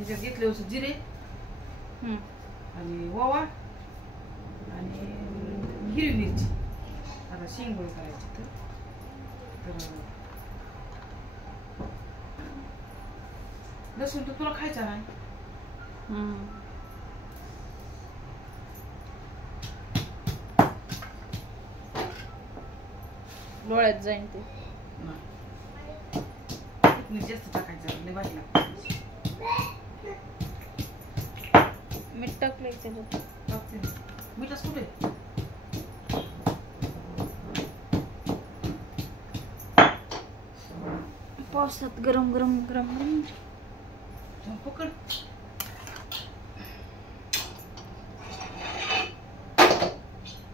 ह्याच्यात घेतले होते जिरे आणि ओवा आणि हिरवी मिरची. आता शेंगोळी करायची तर लसूण तर तुला खायचा नाही. डोळ्यात जाईन ते. मीठ जास्त टाकायचं लय भारी लागतं. मीठ टाकलंय त्याच्यात. टाकते ना. मीठच कुठे? पावसात गरम गरम गरम गरम पकड.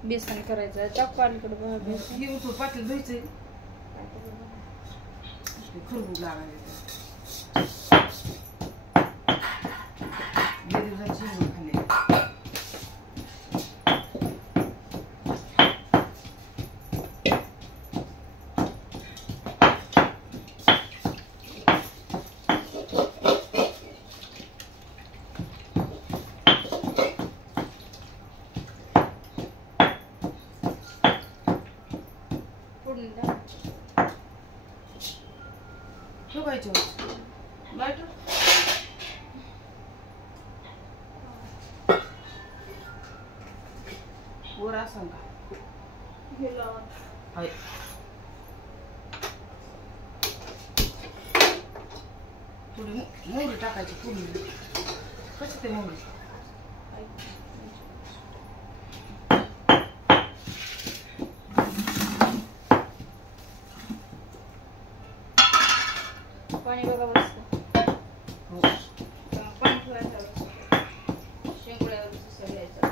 बेसन करायचं. चाकू अलीकडे बघा. बेसन हे उठून पातेलं धुवायचंय. खरबूज लागायचं. ठेवायचं लाईटर. वर असं का हाय. थोडी मोहरी टाकायची. पूर्ण कसं ते मोहरी पाणी बघा बसतं. पाणी ठेवायचं. शेंगोळ्यावर घ्यायचं.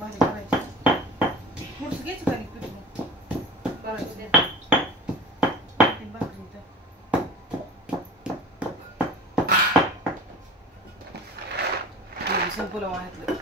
भाजी करायची. थोडंसं घ्यायचं का नाही पीठ करायचं देत भाकरी तर संपलं वाहतलं.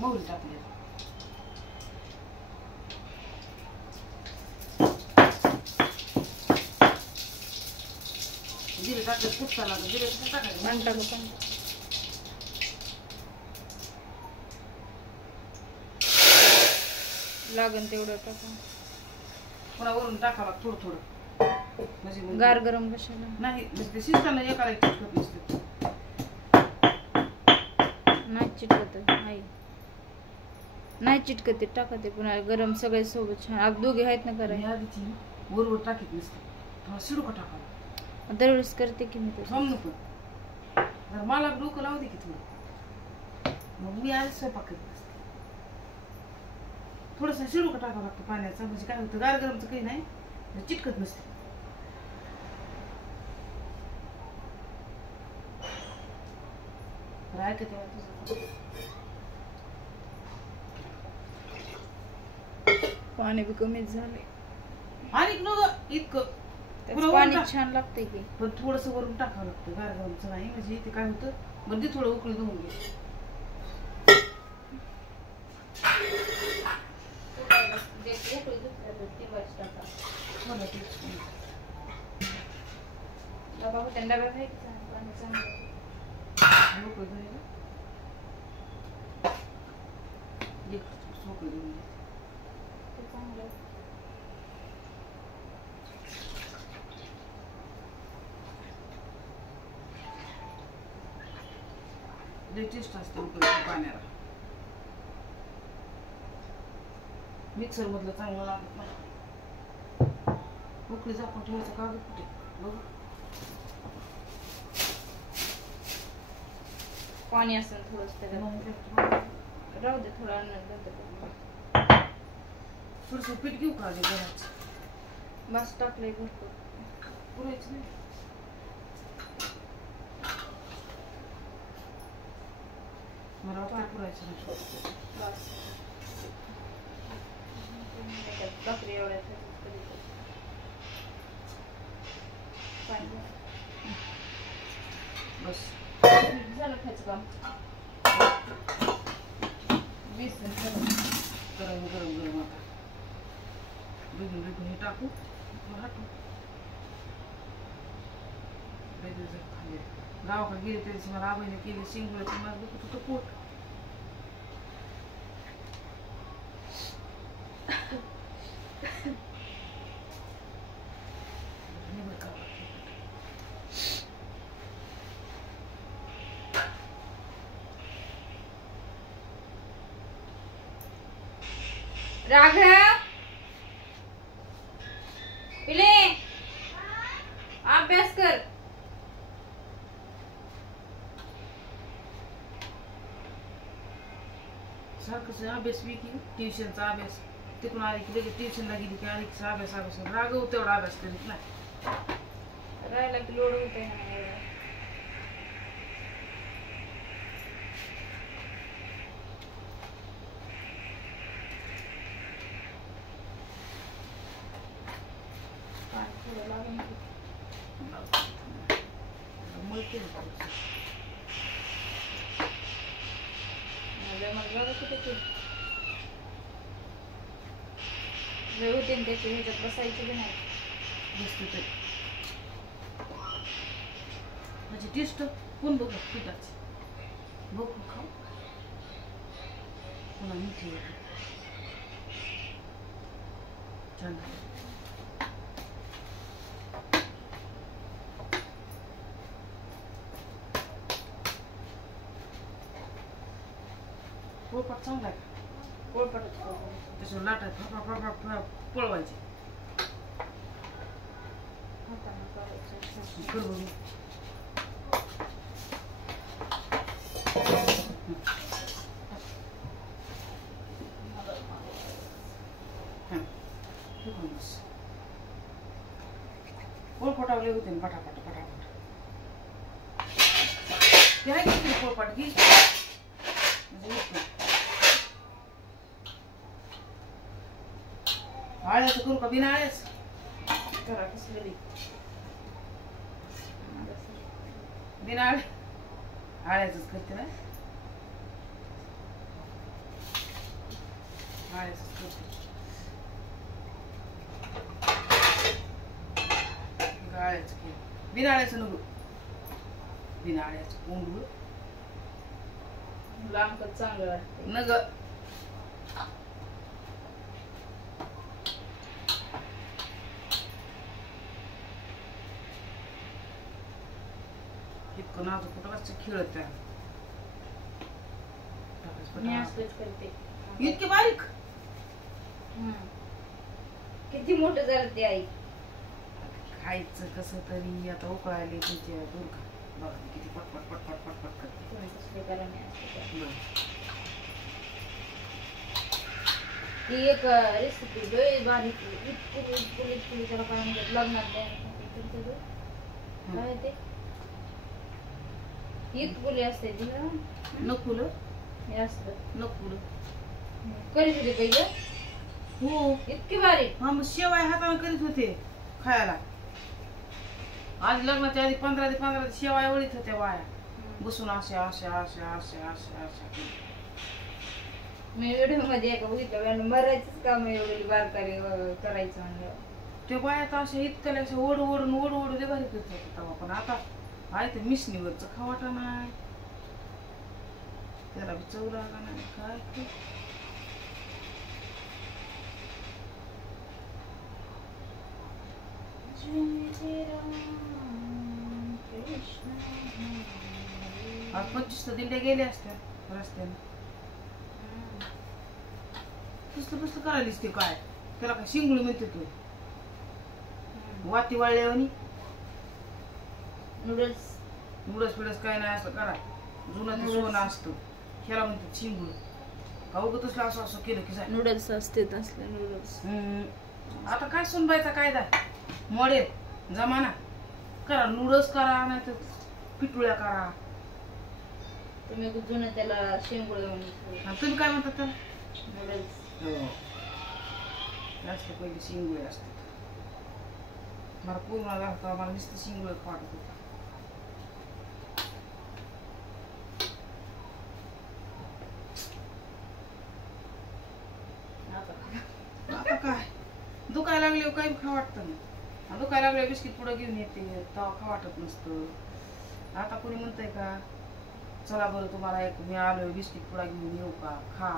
मोहरी टाकली. जिरे टाकले फुटता लागलं. जिरे टाकायचं. पाणी टाकू. पाणी लागन तेवढं टाकू. पुन्हा वरून टाकावं थोडं थोडं. म्हणजे गार गरम कशाला नाही. म्हणजे ते शिजताना एकाला एक चिटकत नसतं. नाही चिटकत. नाही चिटकत. ते टाकते पुन्हा गरम सगळे सोबत छान. आप दोघे आहेत ना करायला. वरवर टाकीत नसते. थोडा शिडू का टाकावा. दरवेळेस करते की मी तसं. थांब नको. जर मला डोकं लावू दे की थोडं. मग मी आज स्वयंपाक करत नसते. थोडंसं शिडू का टाकावं लागतं पाण्याचा. म्हणजे काय होतं गार गरमचं काही नाही. चिटकत नसते. ऐकते तुझं. पाणी बी कमीच झाले. आणि इतकं पाणी छान लागते की. पण थोडस वरून टाकावं लागतं गार गरमचं नाही. म्हणजे ते काय होतं म्हणजे थोडं उकळी धुवून घे. टेस्ट असते उकळीच्या पाण्याला. मिक्सर मधलं चांगलं लागत नाही. उकळी झाकून ठेवायचं कागद कुठे बघ. पाणी असेल थोडंसं राहू दे. थोडं थोडंसं पीठ घेऊ का घराच. बस टाकलंय भरपूर. पुरायचं नाही. मला वाटतं पुरायचं नाही. बस बकरी एवढ्या बस झालं खायचं काम. बेसन गरम गरम गरम आता बिगून बिगून हे टाकू हाटू खाली गावाकडे गेले तरी मला आबाईने केले शिंगुळे तर मला बघत होतं पोट. राघव पिले अभ्यास कर. सारखं अभ्यास बी की ट्युशनचा अभ्यास तिकडून आली की लगेच ट्युशनला गेली की आली की अभ्यास अभ्यास राघव तेवढा अभ्यास करीत नाही. राहायला की लोड होते. होते त्याची ह्याच्यात बसायची बी नाही. बसते ते माझी टेस्ट कोण बघ पिठाची बघ खाऊ पुन्हा मिठी छान पोळपाट चांगला आहे. पोळपाटच त्याच्यावर लाटायचं पळवायचे पोळपाटावले होते ना पटापट पटापट ते आहे की पोळपाट घे आळ्याचं करू का बिना आळ्याच करा कसलेली बिना आळ्याच करते ना आळ्याच करते आळ्याच केलं बिना आळ्याचं नको बिना आळ्याचं कोंडू लांब चांगलं वाटतं नग इतकं नाजूक कुठं कसं खेळत त्या मी असंच करते. इतके बारीक किती मोठं झालं ते आई. खायचं कसं तरी आता उकळायले तुमच्या दूर का बघा किती पटपट पटपट पटपट करते. कसले करा ती एक रेसिपी लय बारीक इतकुली त्याला काय म्हणतात लग्नात काय ते इतकुली असते ती नकुल हे असतं नकुल करीत होते पहिले. हो इतकी बारीक. हा मग शेवाय हाताने करीत होते खायला. आज लग्नाच्या आधी 15 ते 15 शेवाय वळीत होत्या वाया बसून अशा अशा अशा अशा अशा अशा. मी व्हिडिओ मध्ये एका बघितलं मरायचंच काम एवढी बारकाली करायचं म्हणलं. ते बायात अशा इतक्या अशा ओढ ओढून ओढ ओढू दे भारी करत होते तेव्हा. पण आता आहे ते मिशनीवरच खावाटा नाही त्याला बी चव लागा नाही काय ते. आज 25 दिंड्या गेल्या असत्या रस्त्याने. कसलं कसलं करायलीस ते काय त्याला काय शिंगुळी मिळते तू वाती वाळल्यावानी. नूडल्स नूडल्स पिडस काय नाही असं करा जुनं ते सोनं असतं ह्याला म्हणतात शिंगुळ का उगत असलं असं असं केलं की जाय नूडल्स असते असले नूडल्स. आता काय सुनबायचा कायदा मॉडेल जमाना करा नूडल्स करा नाही तर पिटुळ्या करा तुम्ही जुनं त्याला शेंगुळ आणि तुम्ही काय म्हणतात त्याला? नूडल्स. हो जास्त पहिले शिंगोळे असतात. मला पूर्ण लागतं मला नुसतं शिंगोळे पाडत होतं. आता काय दुखायला लागले काही खा वाटतं ना. दुखायला लागले बिस्किट पुढं घेऊन येते तेव्हा खा वाटत नसतं. आता कोणी म्हणतंय का चला बरं तुम्हाला एक मी आलोय बिस्किट पुडा घेऊन येऊ का खा.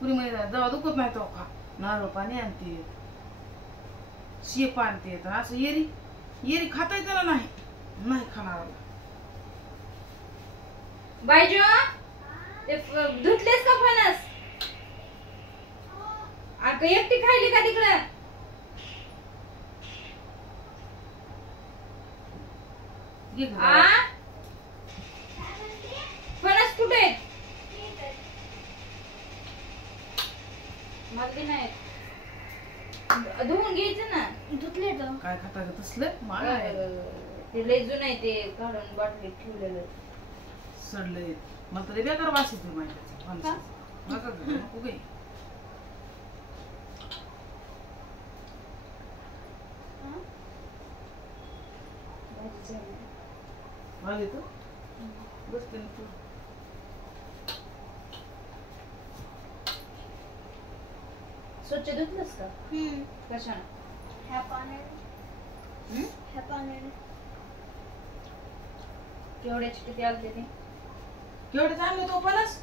कुणी म्हणत जेव्हा दुखत नाही तेव्हा खा. नारळ पाणी आणते शेप आणते तर असं येरी येरी खाता येतं नाही. नाही खाणार बायजो ते धुतलेस का फणस? अगं एकटी खायली का तिकडं? आ फणस कुठे आहेत? मला बी नाही धुवून घ्यायचं ना. धुतले तर काय खाता ग तसलं मला ते लय जुनं आहे ते काढून बाटलीत ठेवलेलं. सडलंय मला तरी बेकार वास येतो माझ्या नका नको गे. मला येतो बसते ना तू. स्वच्छ धुतलंस का? कशाने? ह्या पाण्याने केवढ्याचे किती आलते ते? केवढे चांगले तो फणस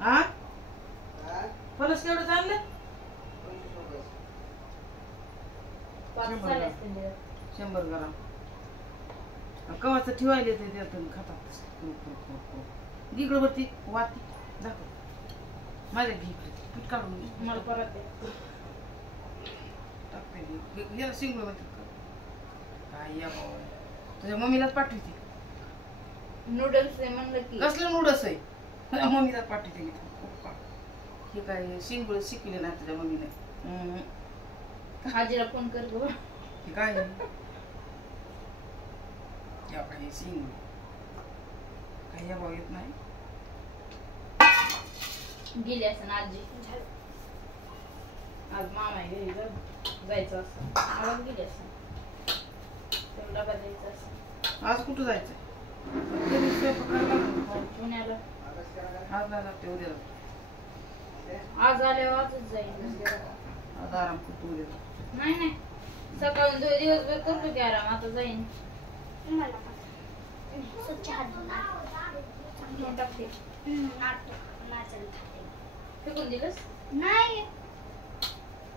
हा फणस केवढे चांगले? 5 झाले असतील ते. 100 ग्राम कवाचं ठेवायला येते त्यातून खातात. इकडं वरती वाती दाखव माझ्या घे इकडे पीठ काढून घे. मला परत दे. टाकते याला शिंगोळे म्हणतात का काय या बाबा तुझ्या मम्मीलाच पाठवते. नूडल्स आहे म्हणलं की. कसलं नूडल्स आहे तुझ्या मम्मीलाच पाठवते मी. हे काय शिंगोळे शिकले नाही तुझ्या मम्मीने. आजीला फोन कर गं. हे काय या काही शिंगोळे काही या बाबा येत नाही. गेली असं आजी. आज मामा घरी जायचं असं मला गेली असं डबा द्यायचा असं. आज कुठं जायचं? घरी स्वयंपाक करायला पुण्याला. आज नाही लागते उद्या. आज आल्यावर आजच जाईल. आज आराम करतो उद्या. नाही नाही सकाळून दिवसभर करतो की आराम. आता जाईन. मला स्वच्छ हात घेऊन टाकते. फेकून दिलंस? नाही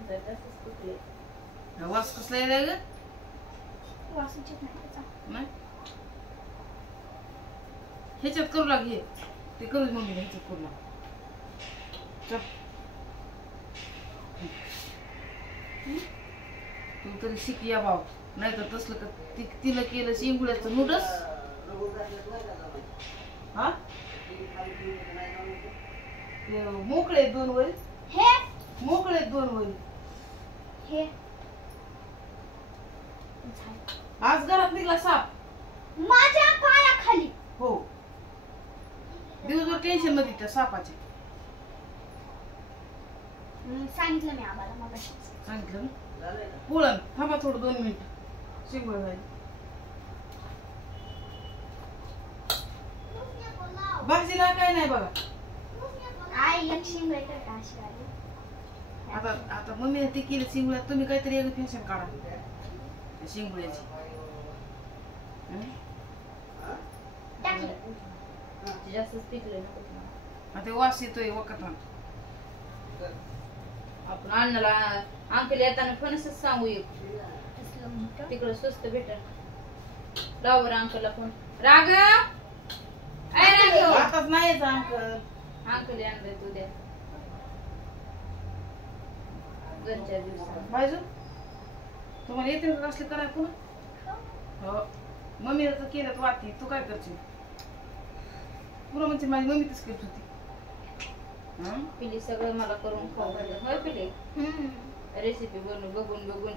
तसंच कुठले. वास कसला येणार ग? वासाची नाही त्याचा. नाही ह्याच्यात करू लाग हे ते करूच मम्मी ह्याच्यात करू लाग. चल तू तरी शिक या भाव नाही तर तसलं का तिला केलं शिंगुळ्याचं नूडल्स. हा मोकळे 2 वरी. हे मोकळे 2 वरी. हे आज घरात निघला साप माझ्या पायाखाली. हो दिवसभर टेन्शन मध्ये त्या सापाचे. सांगितलं मी आम्हाला मगाशी. सांगितलं ना पोळण थांबा थोडं 2 मिनिट शिंगोळ झाली. भाजीला काय नाही बघा. आई लक्ष्मी भेटत का शिवाय. आता आता मम्मीने ते केलं शिंगुळ्यात. तुम्ही काहीतरी एक फॅशन काढा शिंगुळ्याची. जास्तच पिकले नको. ते वास येतोय वखत. आपण अण्णाला अंकल येताना फणसच सांगू एक तिकडं स्वस्त भेटल. लाव बरं अंकलला फोन. राग आताच नाही अंकल. अंकल आणलंय तू द्या 2-4 दिवसात. बाजू तुम्हाला येते का असले कराय पुन्हा? हो मम्मीला तर केलं वाटी. तू काय करशील? पुन्हा म्हणजे माझी मम्मी तच करत होती. पिली सगळं मला करून खाऊ घालत. होय पिली रेसिपी बनवून बघून बघून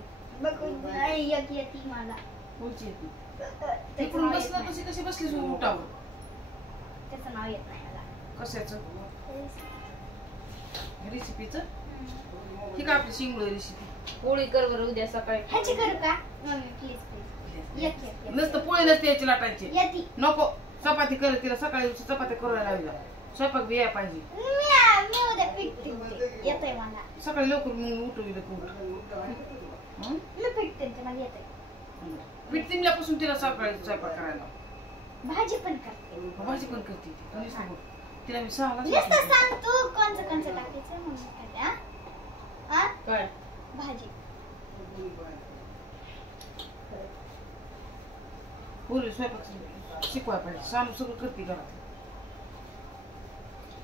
येते मला. कोणची येते त्याचं इकडून नाव येत बसला नाही. कशी कशी बसली उठावर त्याचं नाव येत नाही मला. कशाचं रेसिपीचं ही का आपली शिंगोळी रेसिपी पोळी कर बरं उद्या सकाळी. ह्याची करू का मम्मी प्लीज प्लीज एक एक एक. नुसतं पोळी नसते याची लाटायची येती. नको चपाती कर तिला सकाळी चपाती करायला लावला स्वयंपाक बी यायला पाहिजे मी उद्या पिकते ते. येतंय मला. सकाळी लवकर मग उठविलं की मी पिकते ते मला येतंय. पीठ तिमल्यापासून तिला सकाळी स्वयंपाक करायला भाजी पण करते. भाजी पण करते ती कोणी सांगू तिला मी सहाला नुसतं सांग तू कोणचं कोणचं टाकायचं मम्मी करते. हा हा काय भाजी. पोरी स्वयंपाक शिकवायला पाहिजे सांगू सगळं करते घरात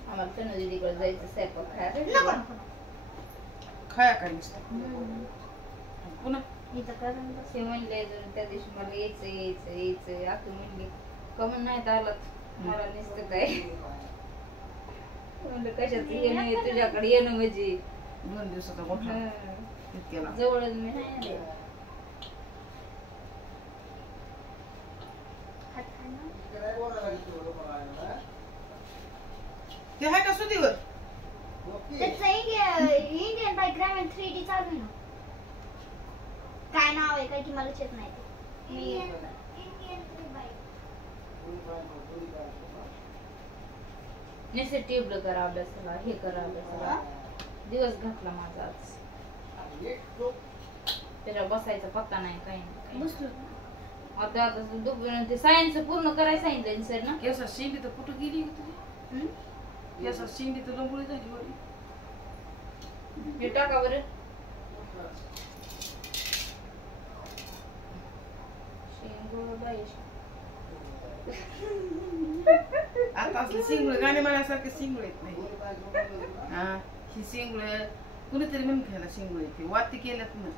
आम्हाला तनु दीदीकडे जायचं स्वयंपाक नको खायला. नको खाया काय नुसतं पुन्हा इथं करून बस. ते म्हणले अजून त्या दिवशी मला यायचं आता म्हणली कमून नाहीत आलात मला नुसतं काय म्हणलं कशाचं येणं तुझ्याकडे येणं म्हणजे 2 दिवसाचा मोठा हं. इतक्याला जवळच मी नाही आले. हात खा ना. ते आहे का सुधीवर त्याचं इंडियन बाय ग्रामीण 3D चालू आहे ना. काय नाव आहे काय की मला येत नाही ते. मी नुसतं टेबल करा अभ्यासाला हे करा अभ्यासाला दिवस घातला माझा आज. त्याच्यावर बसायचा पत्ता नाही काही नाही बसलो. आता दुपार ते सायन्स पूर्ण करायला सांगितलं सर ना. केसात शेंडी तर कुठं गेली होती तुझी केसात शेंडी तर लंबोळी झाली वरी हे टाका बरं. आता असले सिंगुळे गाणे म्हणायसारखे सिंगुळे येत नाही हा ही सिंगुळे कुणीतरी म्हणून खायला शिंगुळे ते वाती केल्यात ना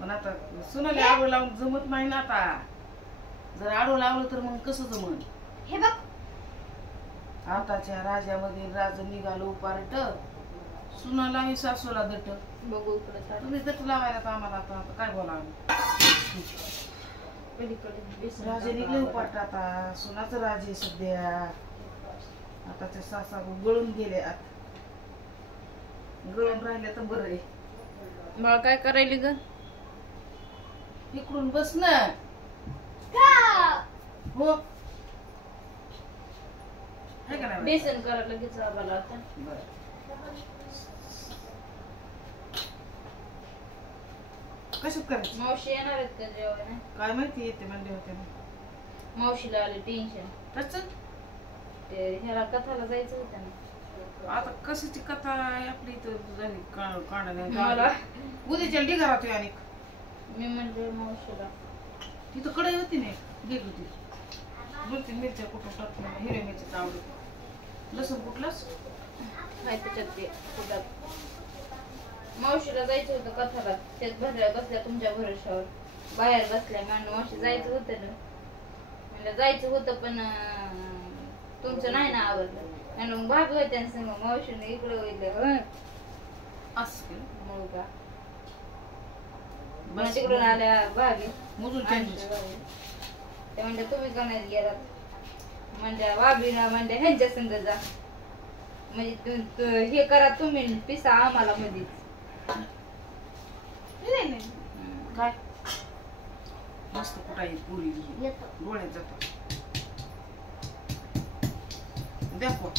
पण आता सुनाले आडू लावून जमत नाही ना आता जर आडू लावलं तर मग कसं जमन हे बघ आताच्या राजामध्ये राज निघालो पार्ट सुनाला मी सासूला दट बघू इकडे साडू तुम्ही दट लावायला तर आम्हाला आता काय बोलावं राजे निघले उपाट आता सुनाचं राजे सध्या आता ते सासा गळून गेले आत गळून राहिले तर बरं आहे मला काय करायली ग इकडून बस ना का हो है का नाही बेसन करा लगेच आम्हाला आता. बरं. कशात करायचं मावशी येणार आहेत का जेवायला. काय माहिती येते म्हणले होते ना मावशीला आले टेन्शन. त्याच ते ह्याला कथाला जायचं होतं ना. आता कशाची कथा आहे आपली इथं झाली काढण्या मला उद्याच्या ढिगारात आणि मी म्हणले मावशीला तिथं कढई होती ना गेली होती 2-3 मिरच्या कुठून टाकल्या हिरव्या मिरच्या आवडत लसूण कुठलाच हाय त्याच्यात ते कुठात. मावशीला जायचं होतं कथाला त्यात भरल्या बसल्या तुमच्या भरोशावर बाहेर बसल्या म्हणून मावशी जायचं होतं ना म्हणजे जायचं होतं पण तुमचं नाही ना आवडलं आणि मग भाभी होत्या ना संग मावशीने इकडे वळलं असं केलं मग का बस तिकडून आल्या भाभी मोजून आणखी भाभी. ते म्हणजे तुम्ही का नाही गेलात म्हणजे भाभीला म्हणजे ह्यांच्या संग जा म्हणजे हे करा तुम्ही पिसा आम्हाला मध्येच नाही काय मस्त कुठं आहे पुरी येतो डोळ्यात जातात दाखवा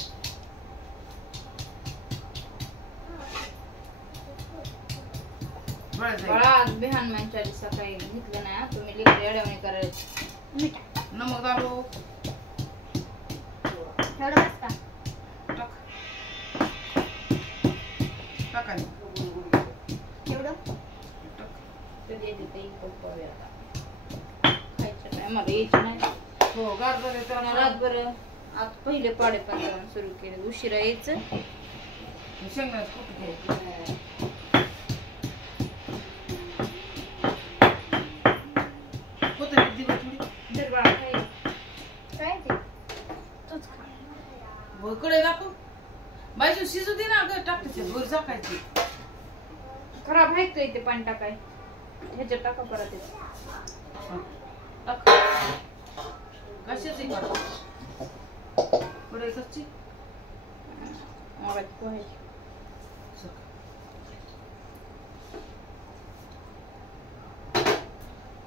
डोळ्यात जाईल बाळा बिहान चाळीस सकाळी घेतलं नाही हा. तुम्ही लिकडे अडवणी करायची मीठ नमक घालू एवढं बस का टाक टाका नाही. एवढं टाक कधी येते ते इकडं पाहूया आता. खायच्या टायमाला यायची नाही हो गार झाले तर रातभर आज पहिले पाडे पण सुरू केले उशिरा यायचं शेंगदाण्याचं कुठं घ्यायचं कोथिंबीर दिली थोडी जर बाळा खाईल काय ते तूच खा कडे दाखव बाजू शिजू दे ना ग टाक त्याच्यात वर झाकायची खराब आहे का इथे पाणी टाकाय ह्याच्यात टाका परत टाक कशाची काढ पुढे कच्ची पोहायची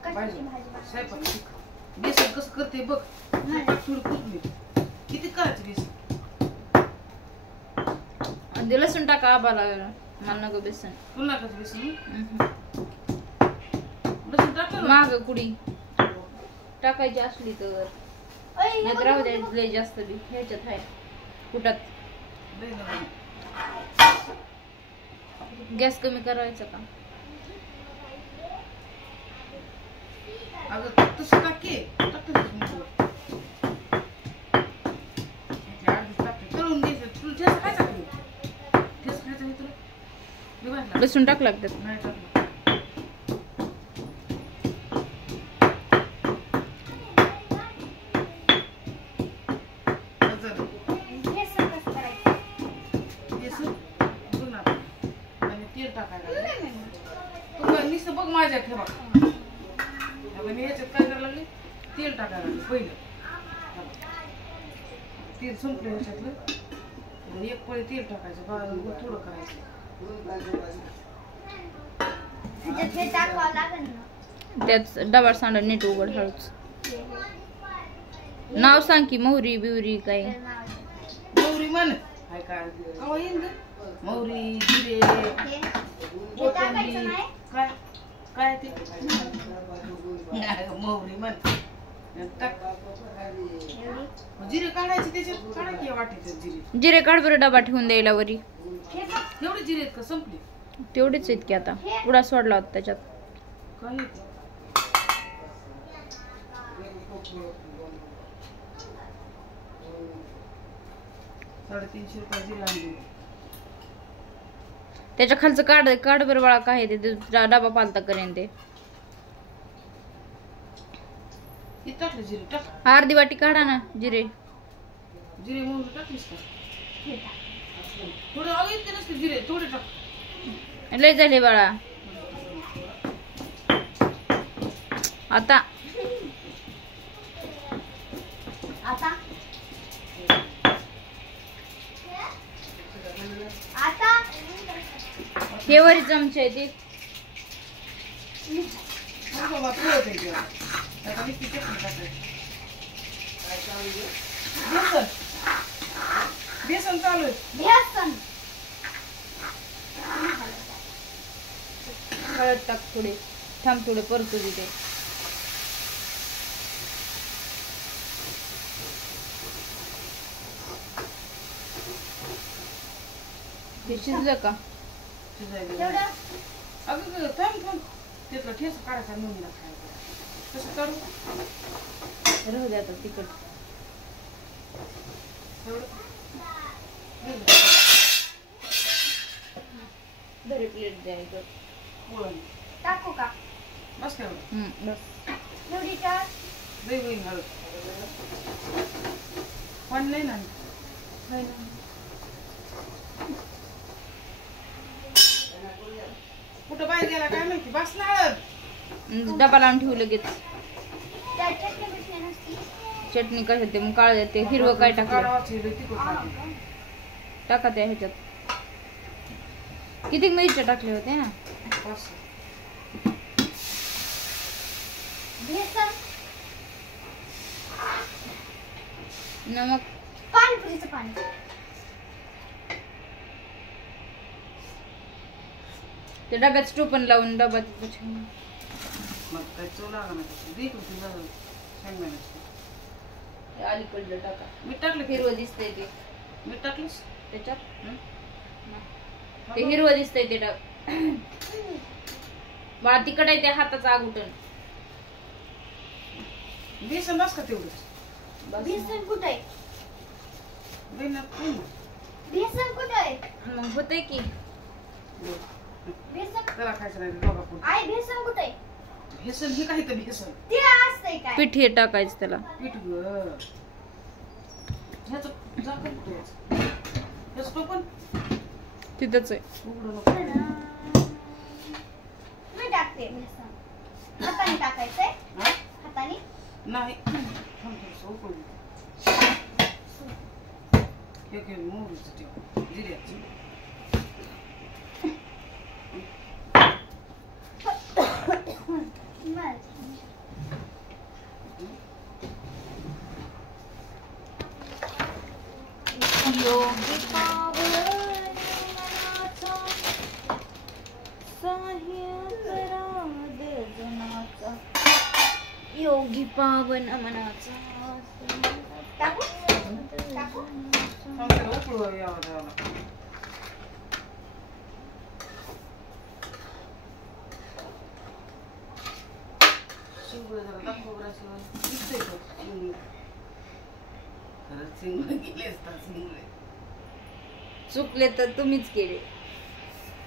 कशाची भाजी स्वयंपाक शिक बेसन कसं करते बघ थोडी कोथमीर किती करायचं बेसन आणि लसूण टाका आबाला मला नको बेसन पुन्हा कसं बेसन लसूण टाकलं माग कुडी टाकायची असली तर अय, हे नाहीतर बघ, राहू हे द्या बघ. लय जास्त बी ह्याच्यात आहे कुटात गॅस कमी करायचा का अगं तसं टाके तळून घ्यायचं तुला ठेस खायचा ठेस खायचा तुला दिवाळीला लसूण टाक लागतात नाही टाकलं बेसन कसं करायचं? बेसन बघ ना आणि तेल टाकायला तू काय नुसतं बघ माझ्या ठेवा मी ह्याच्यात काय करायला लागले तेल टाकायला लागले पहिलं तेल संपलं ह्याच्यातलं एक पळी तेल टाकायचं थोडं करायचं ह्याच्यात हे टाकावं लागेल ना. त्यात डबा सांडा नीट उघड हळूच नाव सांग की मोहरी बिवरी काय त्याचं नाव आहे. मोहरी म्हण काय काय कवा येईन ग मोहरी जिरे हे टाकायचं कोथिंबीर नाही. काय काय ते मोहरी म्हण टाक एवढी. जिरे काढायचे त्याच्यात काढा की वाटीत जिरे जिरे काढ बरं डबा ठेवून द्यायला वरी हे बघ. एवढे जिरे आहेत का संपले तेवढीच आहेत की आता पुढा सोडला होता त्याच्यात काय येते? 350 रुपये जिरे आणले त्याच्या खालचं काढ काढ बरं बाळा काय आहे ते डबा पालता करेन ते किती टाकले जिरे टाक अर्धी वाटी काढा ना जिरे जिरे मोहरी टाकलीस का हे टाक. थोडे इतके नसते जिरे थोडे टाक लय झाले बाळा आता आता आता हे वरी चमचे आहे ते हो बाबा थोडं ते आता मी किती टाकायचं बेसन बेसन चालू आहे बेसन हळद टाक थोडे थांब थोडे परतू दे ते हे शिजलं का शिजायला तेवढं अगं थांब त्यातला ठेस काढायचा नवीन खायचा कसं काढू राहू दे आता तिखट घरी प्लेट द्यायचं पोळण टाकू का बस तेवढं बस एवढी टाक. दही होईन हळद पण नाही ना कुठं बाहेर गेला काय माहिती बस ना हळद डबा लावून ठेवू लगेच त्यात चटणी बिटणी नसती. चटणी कशात ते मग काळ ते हिरवं काय टाकलं काढावाची लई तिखट लागते. टाका त्या ह्याच्यात किती मिरच्या टाकल्या होत्या ना बस. बेसन नमक पाणीपुरीचं पाणी ते डब्यात स्टोपन लावून डबा तिथं ठेवून. मग काय चव लागा ना देख तुझा शेंगदाण्याची ते अलीकडलं टाका मीठ टाकलं की हिरवं दिसतंय ते मीठ टाकलीस त्याच्यात हं? ते हिरवं दिसतंय ते टाक बा तिकड आहे त्या हाताचा आगुटन बेसन बस का तेवढंच बेसन कुठं आहे बेसन कुठं आहे मग होतंय की बेसन त्याला खायचं नाही दोघा पुढे आई बेसन कुठं आहे बेसन हे काही तर बेसन ते असतंय काय पीठ हे टाकायचं त्याला पीठ ग ह्याचं झाकण कुठे ह्याचं टोपण तिथंच आहे उघडं नको मी टाकते बेसन हाताने टाकायचंय हा? हाताने नाही थांब थोडंसं उकळू दे. हे घे मोहरीचं ठेव जिऱ्याचं. योगी पावन मनाचा साह्यपराध जनाचा योगी पावन मनाचा टाकू टाकू थांब त्याला उकळू यावं द्यावं लागतं. शिंगोळे जरा दाखव बरं असं. दिसतंय का शिंगोळे? खरंच शिंगोळे गेले असतात शिंगोळे. चुकले तर तुम्हीच केले.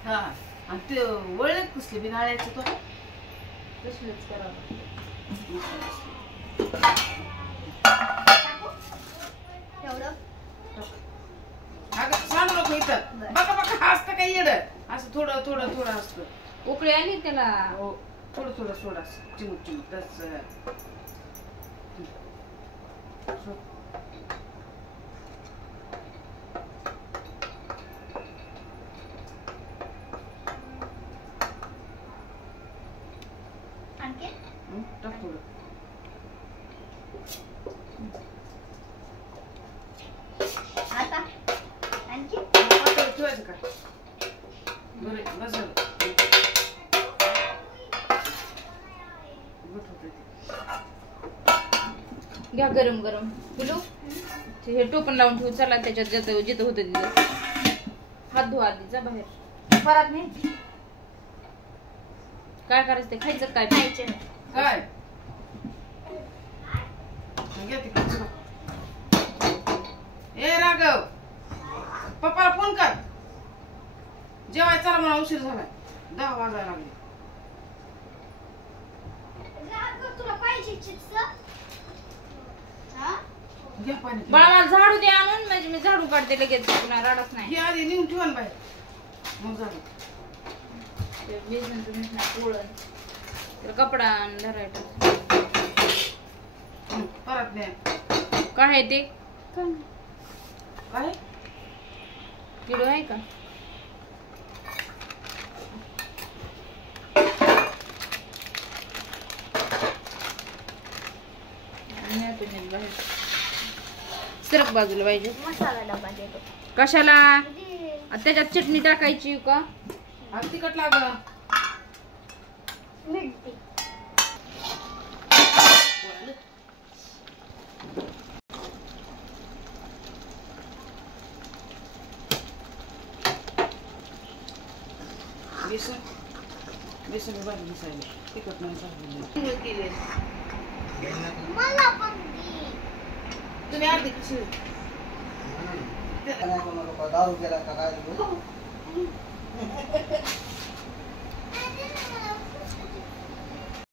हा आणि ते वळले कसले बिनाळ्याचे तो तसलंच करावं. टाकू एवढं अगं सांडू नको इथं. बरं. बघा बघा असतं काही येड असं थोडं थोडं थोडं असतं. उकळी आली त्याला. हो थोडं थोडं सोडा चिमूट चिमूट तसं. सोड. आणखी टाक थोडं. आता आणखी पातळ ठेवायचं का? बरं बस झालं. घट होतंय ते. घ्या गरम गरम पिलू. हे टोपण लावून ठेवू. चला त्याच्यात जिथं जिथं होतं तिथं हात धुवा आधीचा बाहेर. परत नाही काय करायचं ते खायचं काय खायचे काय घ्या तिकडे चला. ए राघव पप्पाला फोन कर. जेवाय चला मला उशीर झालाय. 10 वाजायला लागले. तुला पाहिजे चिप्स हा घ्या पाणी. बाळा मला झाडू दे आणून म्हणजे मी झाडू काढते लगेच. पुन्हा रडत नाही. घे आधी नेऊन ठेवा ना बाहेर. मग झालं. ते बेसनचं मिसळून पोळण त्याला कपडा आणि धरायचा. परत द्या. काय आहे ते काय किलो आहे का? नेतो मी बाहेर. सरक बाजूला पाहिजे. मसाला डबा देतो कशाला? त्याच्यात चटणी टाकायची का? आज तिखट लागलं. मिळते बेसन बेसन भाजी मिसळली. तिखट नाही सांगितलं. मला पण दे. तुम्ही अर्धी कशी दारू केला का काय